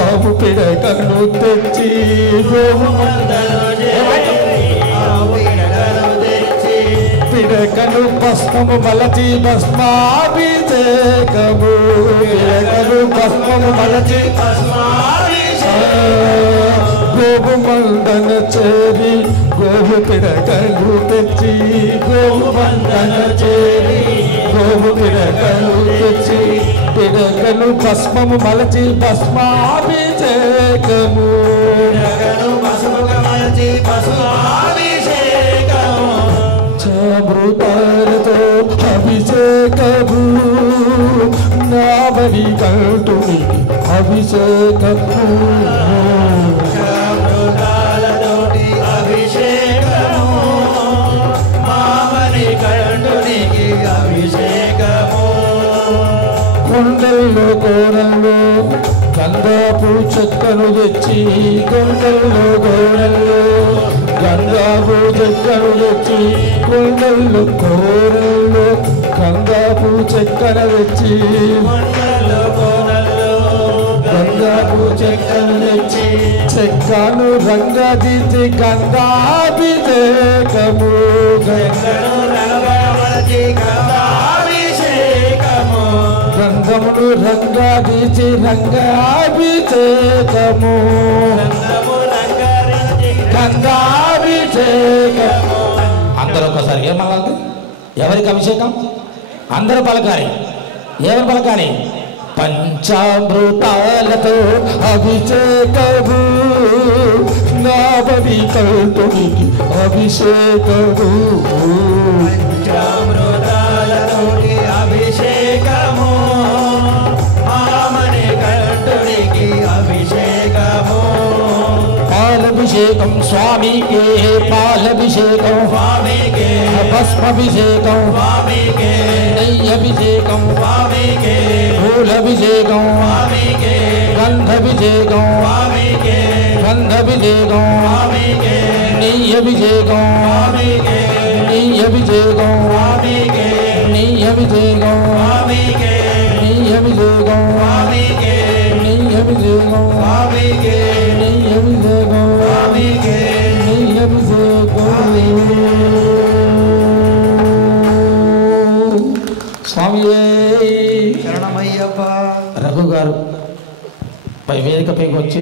ఆవు పిడకను తెచ్చి పిడకను భస్మము మలచి భస్మాభిషేకము పిడకను భస్మము మలచి గోవు మందన చేరి గోవు పిడకను తెచ్చి గోవు మందన చేరి గోవు పిడకను తెచ్చి పిడకను భస్మము మలచి భస్మాభిషేకము చామృతాలతో అభిషేకము నామని కంటుని అభిషేకము కొండల్లో గోడల్లో గంగాపు చెక్కను తెచ్చి కొండల్లో గోడల్లో గంగాపు చెక్కను తెచ్చి కొండల్లో గోడల్లో గంగాపు చెక్కను తెచ్చి గంగాపు చెక్కను తెచ్చి చెక్కను రంగదిద్ది గంగాభిషేకము గంగమును రంగాదిచి రంగాభిషేకము గంగాభిషేకము అందరూ ఒకసారి ఏమనాలి? ఎవరికి అభిషేకం? అందరూ పలకాలి. ఎవరు పలకాలి? పంచామృతాలతో అభిషేకము నాభి కంటునికి అభిషేకము అభిషేకము మామని కంటునికి అభిషేకము పాలభిషేకం స్వామికే పాలభిషేకం స్వామికే భస్మాభిషేకం స్వామికే నెయ్యభిషేకం స్వామికే పూలభిషేకం స్వామికే గంధభిషేకం స్వామికే గంధభిషేకం స్వామికే నెయ్యభిషేకం స్వామికే నెయ్యభిషేకం స్వామికే నెయ్యభిషేకం స్వామికే నెయ్యభిషేకం స్వామికే నెయ్యభిషేకం స్వామికే నెయ్యభిషేకం స్వామికే స్వామి శరణమయ్యప్ప. రఘు గారు పై వేదికపైకి వచ్చి